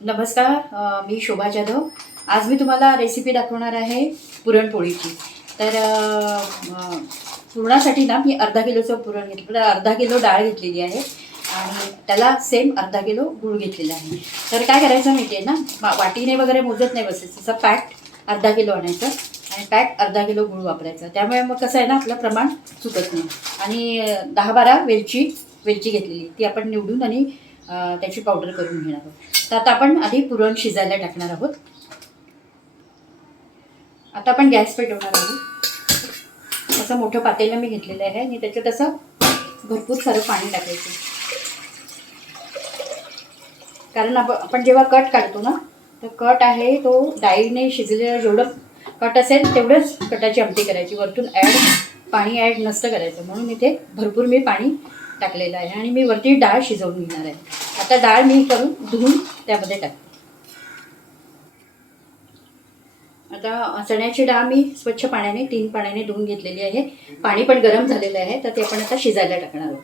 नमस्कार, मी शोभा जाधव. आज मी तुम्हाला रेसिपी दाखवणार आहे पुरणपोळीची. तर पुरणासाठी ना मी अर्धा किलोचं पुरण घेतलं. तर अर्धा किलो डाळ घेतलेली आहे आणि त्याला सेम अर्धा किलो गूळ घेतलेला आहे. तर काय करायचं माहिती आहे ना, वाटीने वगैरे मोजत नाही बसायचं. तसं पॅक अर्धा किलो आणायचं आणि पॅक अर्धा किलो गूळ वापरायचा. त्यामुळे मग कसं आहे ना, आपलं प्रमाण चुकत नाही. आणि 10-12 वेलची घेतलेली ती आपण निवडून आणि त्याची पावडर करून घेणार आहोत. तर आता आपण आधी पुरण शिजायला टाकणार आहोत. आता आपण गॅस पेटवणार आहोत. असं मोठं पातेलं मी घेतलेलं आहे आणि त्याच्यात असं भरपूर सारं पाणी टाकायचं. कारण आपण जेव्हा कट काढतो ना, तर कट आहे तो डाळीने शिजलेला जेवढं कट असेल तेवढंच कटाची आमटी करायची. वरतून पाणी ॲड नसतं करायचं. म्हणून इथे भरपूर मी पाणी टाकलेलं आहे आणि मी वरती डाळ शिजवून घेणार आहे. आता डाळ मी धुवून त्यामध्ये टाकते. आता चण्याची डाळ मी स्वच्छ पाण्याने 3 पाण्याने धुवून घेतलेली आहे. पाणी पण गरम झालेलं आहे. तर ते आपण आता शिजायला टाकणार आहोत.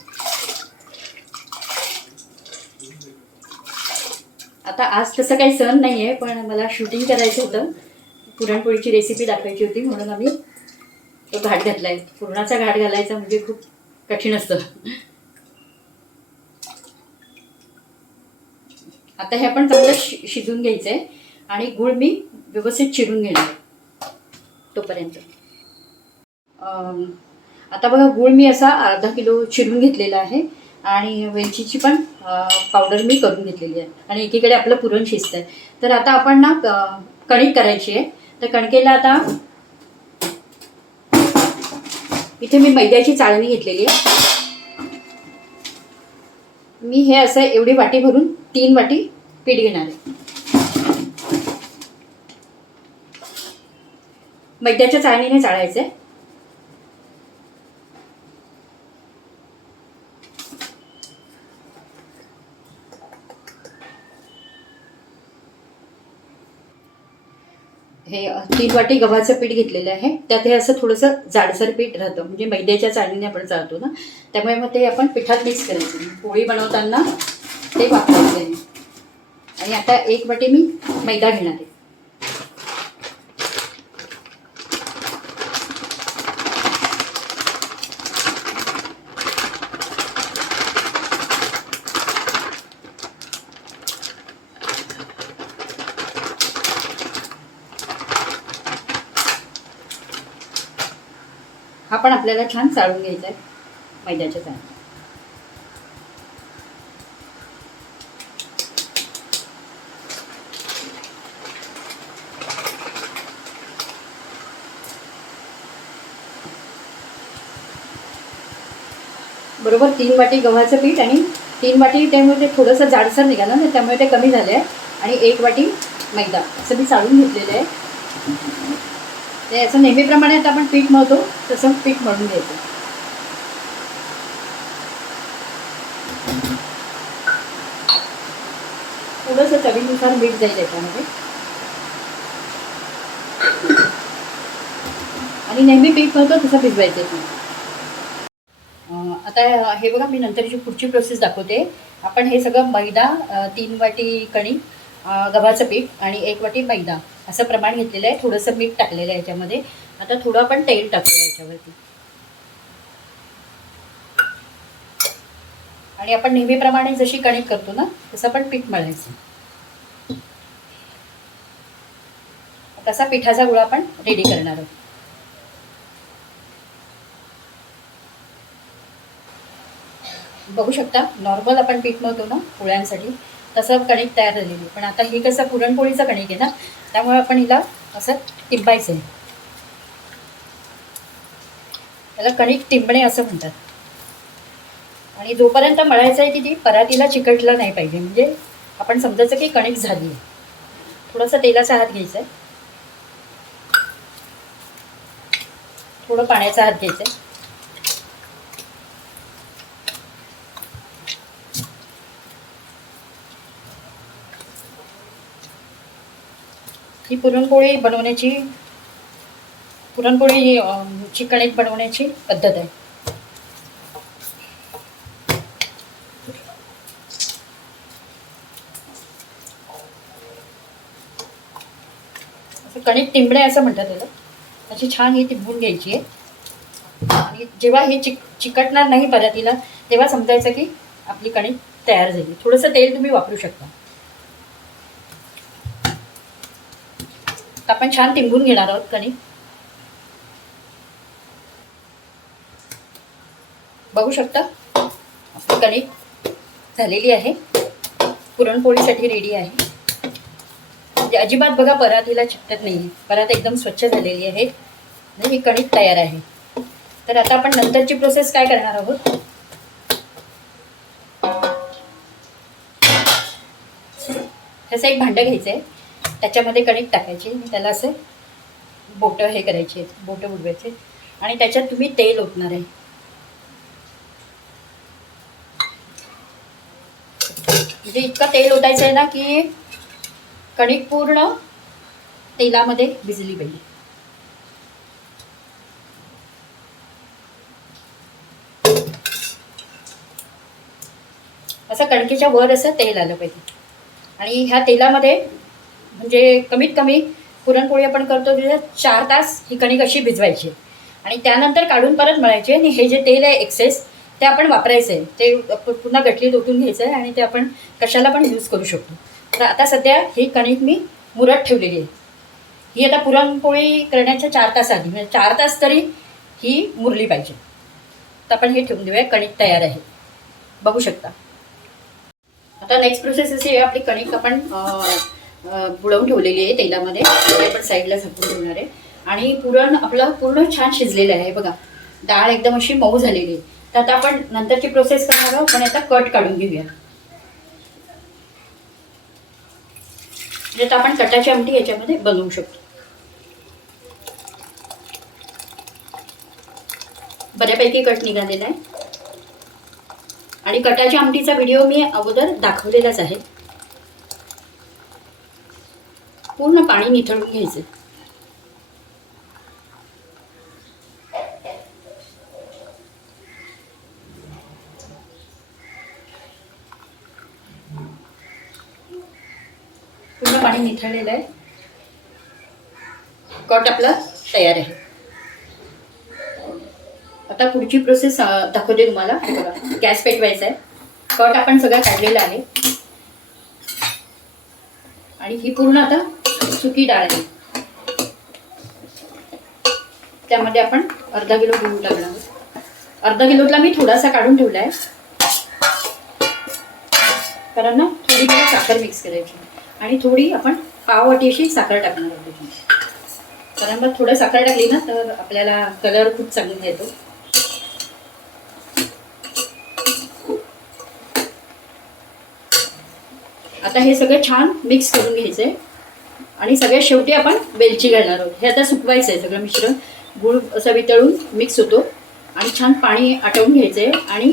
आता आज तसं काही सण नाही आहे, पण मला शूटिंग करायचं होतं. पुरणपोळीची रेसिपी दाखवायची होती, म्हणून आम्ही तो घाट घातला आहे. पुरणाचा घाट घालायचा म्हणजे खूप कठीण असतं. आता हे आपण चांगलं शिजून घ्यायचं आहे आणि गूळ मी व्यवस्थित चिरून घेणार तोपर्यंत. आता बघा, गूळ मी असा अर्धा किलो चिरून घेतलेला आहे आणि वेलचीची पण पावडर मी करून घेतलेली आहे आणि एकीकडे आपलं पुरण शिजत आहे. तर आता आपण ना कणिक करायची आहे. तर कणकेला आता इथे मी मैद्याची चाळणी घेतलेली आहे. मी हे असं एवढी वाटी भरून 3 वाटी पीठ घेणार आहे. मैद्याच्या चाळणीने चाळायचं आहे. हे 3 वाटी गव्हाचं पीठ घेतलेलं आहे. त्यात हे असं थोडंसं जाडसर पीठ राहतं, म्हणजे मैद्याच्या चाळणीने आपण चाळतो ना, त्यामुळे मग ते आपण पिठात मिक्स करायचं. पोळी बनवताना ते वापरायचं आहे. आणि आता 1 वाटी मी मैदा घेणार आहे. हा पण आपल्याला छान चाळून घ्यायचा आहे मैद्याच्या चाळणीत. बरोबर 3 वाटी गव्हाचं पीठ आणि 3 वाटी, त्यामुळे ते थोडंसं जाडसर निघालं ना, त्यामुळे ते कमी झालं आहे. आणि 1 वाटी मैदा असं मी चाळून घेतलेलं आहे. ते असं नेहमीप्रमाणे आता आपण पीठ मळतो तसं पीठ मळून घ्यायचं. थोडंसं चवीनुसार मीठ जाईल याच्यामध्ये. आणि नेहमी पीठ मळतो तसं भिजवायचं. आता हे बघा, मी नंतरची पुढची प्रोसेस दाखवते. आपण हे सगळं मैदा, 3 वाटी कणिक, गव्हाचं पीठ आणि 1 वाटी मैदा असं प्रमाण घेतलेलं आहे. थोडंसं मीठ टाकलेलं आहे याच्यामध्ये. आता थोडं आपण तेल टाकूया याच्यावरती. आणि आपण नेहमीप्रमाणे जशी कणिक करतो ना, तसं आपण पीठ मळायचं. तसा पिठाचा गोळा आपण रेडी करणार आहोत. बघू शकता, नॉर्मल आपण पीठ मळतो ना पोळ्यांसाठी, तसं कणिक तयार झालेली. पण आता ही कसं पुरणपोळीचं कणिक आहे ना, त्यामुळे आपण हिला असं टिंबायचं आहे. त्याला कणिक टिंबणे असं म्हणतात. आणि जोपर्यंत मळायचं आहे की ती परातीला चिकटलं नाही पाहिजे, म्हणजे आपण समजायचं की कणिक झाली आहे. थोडंसं तेलाचा हात घ्यायचा आहे, थोडं पाण्याचा हात घ्यायचा आहे. ही पुरणपोळी कणिक बनवण्याची पद्धत आहे. कणिक तिंबणे असं म्हणतात त्याला. अशी छान ही तिंबून घ्यायची आहे आणि जेव्हा हे चिकटणार नाही परातीला तेव्हा समजायचं की आपली कणिक तयार झाली. थोडंसं तेल तुम्ही वापरू शकता. आपण छान तिंबून घेणार आहोत कणिक. बघू शकता आपली कणिक झालेली आहे. पुरणपोळीसाठी रेडी आहे. म्हणजे अजिबात बघा परातीला चिकटत नाही. परात एकदम स्वच्छ झालेली आहे. ही कणिक तयार आहे. तर आता आपण नंतरची प्रोसेस काय करणार आहोत. ह्याचं एक भांडं घ्यायचं आहे. त्याच्यामध्ये कणिक टाकायची आणि त्याला असं बोटं हे करायचे, बोटं बुडवायचे आणि त्याच्यात तुम्ही तेल ओतणार आहे. म्हणजे इतकं तेल ओतायचं आहे ना की कणिक पूर्ण तेलामध्ये भिजली पाहिजे. असं कणकेच्या वर असं तेल आलं पाहिजे. आणि ह्या तेलामध्ये म्हणजे कमीत कमी पुरणपोळी आपण करतो तिथे 4 तास ही कणिक अशी भिजवायची आणि त्यानंतर काढून परत मळायची. आणि हे जे तेल आहे एक्सेस ते आपण वापरायचं आहे. ते पुन्हा गटलीत ओतून घ्यायचं आहे आणि ते आपण कशाला पण यूज करू शकतो. तर आता सध्या ही कणिक मी मुरत ठेवलेली आहे. ही आता पुरणपोळी करण्याच्या 4 तास आधी म्हणजे 4 तास तरी ही मुरली पाहिजे. तर आपण हे ठेवून देऊया. कणिक तयार आहे बघू शकता. आता नेक्स्ट प्रोसेस अशी आहे. आपली कणिक आपण बुडवून ठेवलेली आहे तेलामध्ये. ते आपण साईडला झाकून ठेवणार आहे. आणि पुरण आपलं पूर्ण छान शिजलेलं आहे बघा. डाळ एकदम अशी मऊ झालेली आहे. तर आता आपण नंतरची प्रोसेस करणार आहोत. पण आता कट काढून घेऊया. म्हणजे आता आपण कटाची आमटी याच्यामध्ये बनवू शकतो. बऱ्यापैकी कट निघालेला आहे. आणि कटाच्या आमटीचा व्हिडिओ मी अगोदर दाखवलेलाच आहे. पूर्ण पाणी निथळून घ्यायचं. पूर्ण पाणी निथळलेलं आहे. कट आपला तयार आहे. आता पुढची प्रोसेस दाखवते तुम्हाला. गॅस पेटवायचा आहे. कट आपण सगळं काढलेला आहे. आणि ही पूर्ण आता सुकी डाळ आहे. त्यामध्ये आपण अर्धा किलो गूळ टाकणार आहोत. अर्धा किलोतला मी थोडासा काढून ठेवला आहे कारण ना थोडी मला साखर मिक्स करायची. आणि थोडी आपण पाववाटी अशी साखर टाकणार आहोत. कारण मग थोडं साखर टाकली ना तर आपल्याला कलर खूप चांगला येतो. आता हे सगळं छान मिक्स करून घ्यायचं आहे. आणि सगळ्यात शेवटी आपण वेलची घालणार आहोत. हे आता सुकवायचं आहे सगळं मिश्रण. गूळ असं वितळून मिक्स होतो आणि छान पाणी आटवून घ्यायचं आहे. आणि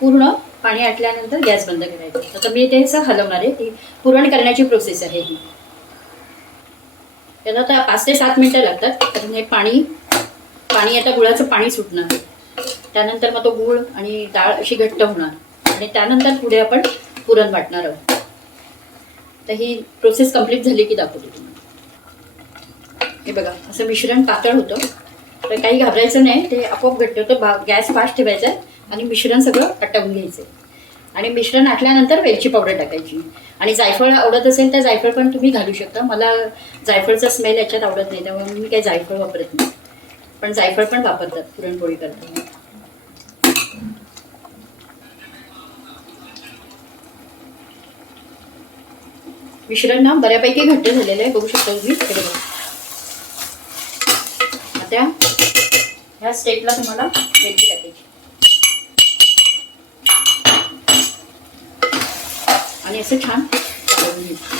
पूर्ण पाणी आटल्यानंतर गॅस बंद करायचा. आता मी ते असं हलवणार आहे. ती पुरण करण्याची प्रोसेस आहे ही. त्याला आता 5 ते 7 मिनटं लागतात. कारण हे पाणी आता गुळाचं पाणी सुटणार. त्यानंतर मग तो गूळ आणि डाळ अशी घट्ट होणार. आणि त्यानंतर पुढे आपण पुरण वाटणार आहोत. तर ही प्रोसेस कंप्लीट झाली की दाखवते तुम्हाला. हे बघा असं मिश्रण पातळ होतं. तर काही घाबरायचं नाही. ते आपोआप घट्ट होतं. गॅस फास्ट ठेवायचा आहे आणि मिश्रण सगळं आटवून घ्यायचं. आणि मिश्रण आटल्यानंतर वेलची पावडर टाकायची. आणि जायफळ आवडत असेल तर जायफळ पण तुम्ही घालू शकता. मला जायफळचा स्मेल याच्यात आवडत नाही त्यामुळे मी काही जायफळ वापरत नाही. पण जायफळ पण वापरतात पुरणपोळी करताना. मिश्रण ना बऱ्यापैकी घट्ट झालेलं आहे बघू शकता तुम्ही. आता ह्या स्टेपला तुम्हाला वेलची टाकायची. आणि असं छान टाकून घ्यायचं.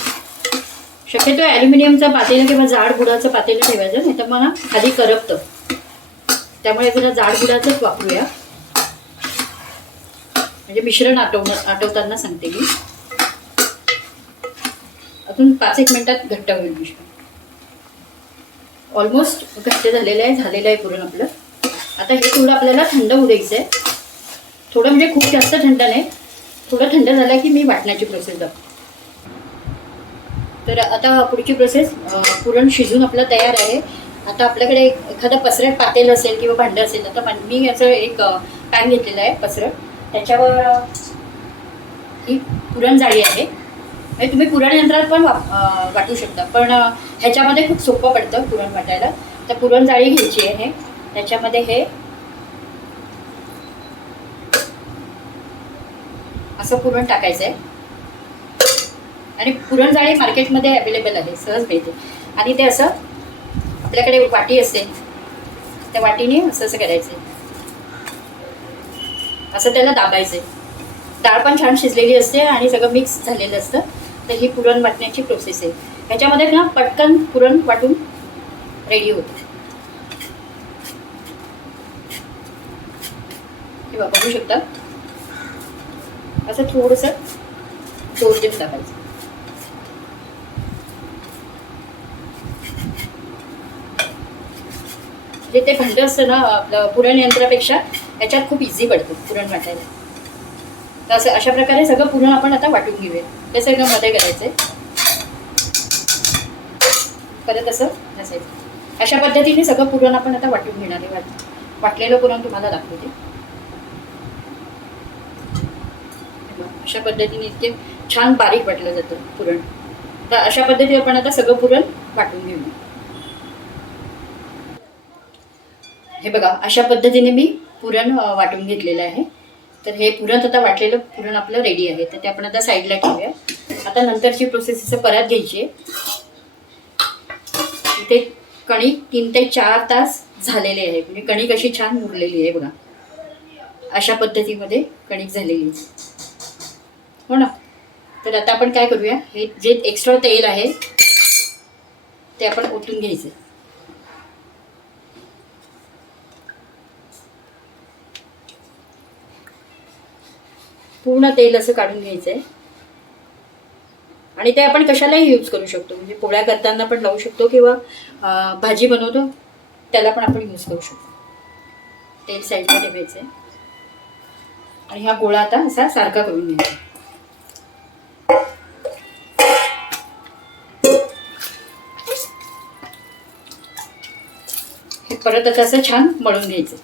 शक्यतो ॲल्युमिनियमचं पातेलं किंवा जाड बुडाचं पातेलं ठेवायचं नाही तर मला खाली करपतं. त्यामुळे जरा जाड बुडाचंच वापरूया. म्हणजे मिश्रण आटवताना सांगते मी. अजून 5-1 मिनिटात घट्ट होईल मिश्रण. ऑलमोस्ट घट्ट झालेलं आहे पुरण आपलं. आता हे थोडं आपल्याला थंड होऊ द्यायचं आहे. थोडं म्हणजे खूप जास्त थंड नाही. थोडं थंड झालं की मी वाटण्याची प्रोसेस दाखवते. तर आता पुढची प्रोसेस, पुरण शिजून आपलं तयार आहे. आता आपल्याकडे एखादं पसरट पातेलं असेल किंवा भांडं असेल, आता मी याचं एक पॅन घेतलेलं आहे पसरट. त्याच्यावर ही पुरण जाळी आहे. म्हणजे तुम्ही पुरण यंत्रात पण वाटू शकता, पण ह्याच्यामध्ये खूप सोपं पडतं पुरण वाटायला. तर पुरण जाळी घ्यायची आहे. त्याच्यामध्ये हे असं पुरण टाकायचं आहे. आणि पुरणजाळी मार्केटमध्ये अवेलेबल आहे, सहज मिळते. आणि ते असं आपल्याकडे वाटी असते, त्या वाटीने असं असं करायचं आहे, असं त्याला दाबायचं आहे. डाळ पण छान शिजलेली असते आणि सगळं मिक्स झालेलं असतं. तर ही पुरण वाटण्याची प्रोसेस आहे. ह्याच्यामध्ये ना पटकन पुरण वाटून रेडी होतं. हे बघू शकता, असं थोडंसं जोर देऊन टाकायचं. जे ते भांडं असतं ना आपलं पुरण यंत्रापेक्षा, याच्यात खूप इझी पडतं पुरण वाटायला. तर असं अशा प्रकारे सगळं पुरण आपण आता वाटून घेऊया. ते सगळं मध्ये करायचंय, परत असं नसायचं. अशा पद्धतीने सगळं पुरण आपण आता वाटून घेणार आहे. वाटलेलं पुरण तुम्हाला दाखवते. अशा पद्धतीने इतके छान बारीक वाटलं जातं पुरण. तर अशा पद्धतीने आपण आता सगळं पुरण वाटून घेऊया. हे बघा, अशा पद्धतीने मी पुरण वाटून घेतलेलं आहे. तर हे पुरण आता वाटलेलं पुरण आपलं रेडी आहे. तर ते आपण आता साईडला ठेवूया. आता नंतरची प्रोसेस असं परत घ्यायची आहे. इथे कणिक 3 ते 4 तास झालेले आहे. म्हणजे कणिक अशी छान मुरलेली आहे बघा. अशा पद्धतीमध्ये कणिक झालेली हो ना. तर आता आपण काय करूया, हे जे एक्स्ट्रा तेल आहे ते आपण ओतून घ्यायचं. पूर्ण तेल असं काढून घ्यायचं आहे. आणि ते आपण कशालाही यूज करू शकतो. म्हणजे पोळ्या करताना पण लावू शकतो किंवा भाजी बनवतो त्याला पण आपण यूज करू शकतो. तेल साईडला ठेवायचं आहे. आणि हा गोळा आता असा सारखा करून घ्यायचा. हे परत आता असं छान मळून घ्यायचं.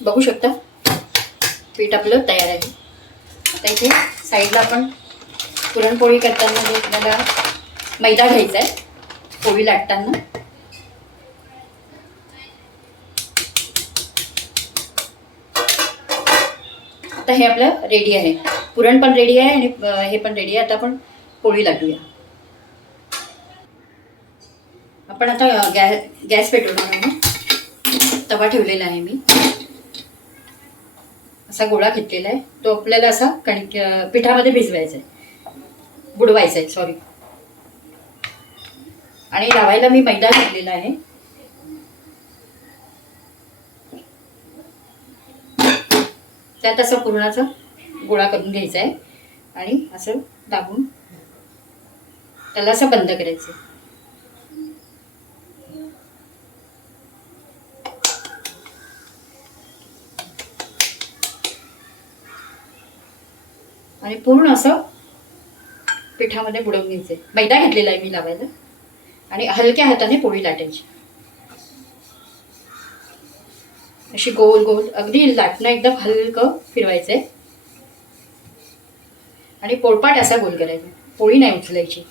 बघू शकता पीठ आपलं तयार आहे. आता इथे साईडला आपण पुरणपोळी करताना जो आपल्याला मैदा घ्यायचा आहे पोळी लाटताना. आता हे आपलं रेडी आहे. पुरण पण रेडी आहे आणि हे पण रेडी आहे. आता आपण पोळी लाटूया. आपण आता गॅस पेटवणार आहे. तवा ठेवलेला आहे मी. असा गोळा घेतलेला आहे. तो आपल्याला असा पिठामध्ये भिजवायचा आहे, बुडवायचा आहे सॉरी. आणि लावायला मी मैदा घेतलेला आहे. त्यात असं पुरणाचा गोळा करून घ्यायचा आहे आणि असं दाबून त्याला असं बंद करायचं. आणि पूर्ण असं पिठामध्ये बुडवून घ्यायचं. मैदा घेतलेला आहे मी लावायला. आणि हलक्या हाताने पोळी लाटायची. अशी गोल गोल अगदी लाटणं एकदम हलकं फिरवायचंय. आणि पोळपाट असा गोल करायचा. पोळी नाही उचलायची.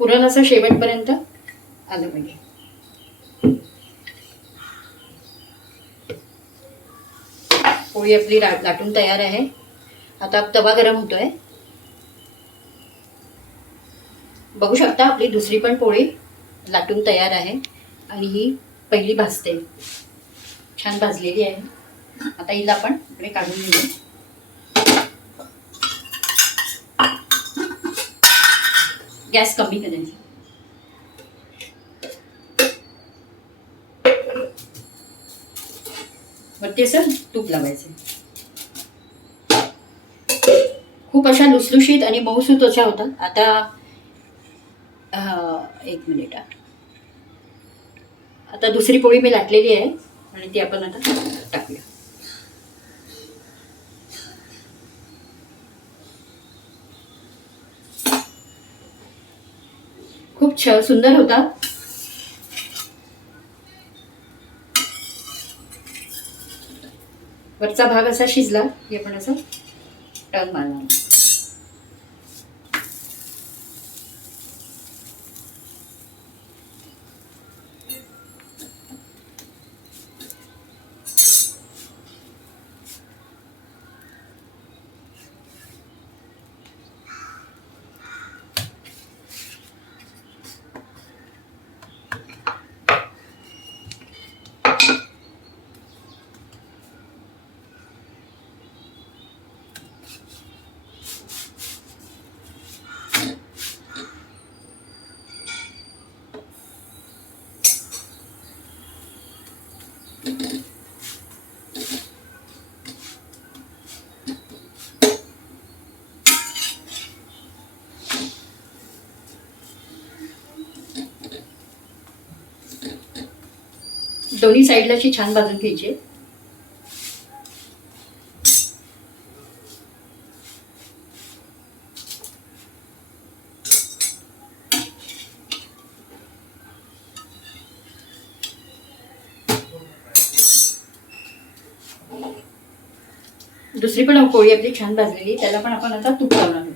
पुरण असं शेवटपर्यंत आलं पाहिजे. पोळी आपली लाटून तयार आहे. आता तवा गरम होतोय. बघू शकता आपली दुसरी पण पोळी लाटून तयार आहे. आणि ही पहिली भाजते, छान भाजलेली आहे. आता हिला आपण इकडे काढून घेऊ. गॅस कमी करायचा. वरती असं तूप लावायचं. खूप अशा लुसलुशीत आणि मऊसूत अशा होतात. आता एक मिनिट. आता दुसरी पोळी मी लाटलेली आहे आणि ती आपण आता टाकूया. खूप सुंदर होता. वरचा भाग असा शिजला की आपण असं टर्न मारणार. दोन्ही साईडला अशी छान भाजून घ्यायची. दुसरी पण पोळी आपली छान भाजलेली, त्याला पण आपण आता तूप लावणार आहोत.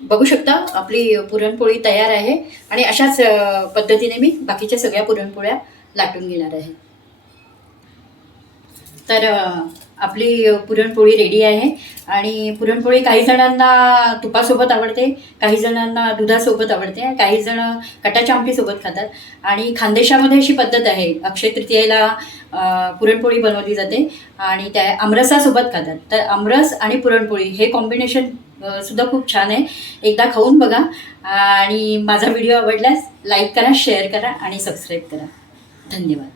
बघू शकता आपली पुरणपोळी तयार आहे आणि अशाच पद्धतीने मी बाकीच्या सगळ्या पुरणपोळ्या लाटून घेणार आहे. तर आपली पुरणपोळी रेडी आहे. आणि पुरणपोळी काही जणांना तुपासोबत आवडते, काही जणांना दुधासोबत आवडते, काही जण कटाच्या आमटीसोबत खातात. आणि खानदेशामध्ये अशी पद्धत आहे, अक्षय तृतीयेला पुरणपोळी बनवली जाते आणि त्या आमरसासोबत खातात. तर आमरस आणि पुरणपोळी हे कॉम्बिनेशन सुद्धा खूप छान आहे. एकदा खाऊन बघा आणि माझा व्हिडिओ आवडल्यास लाईक करा, शेअर करा आणि सबस्क्राईब करा. धन्यवाद.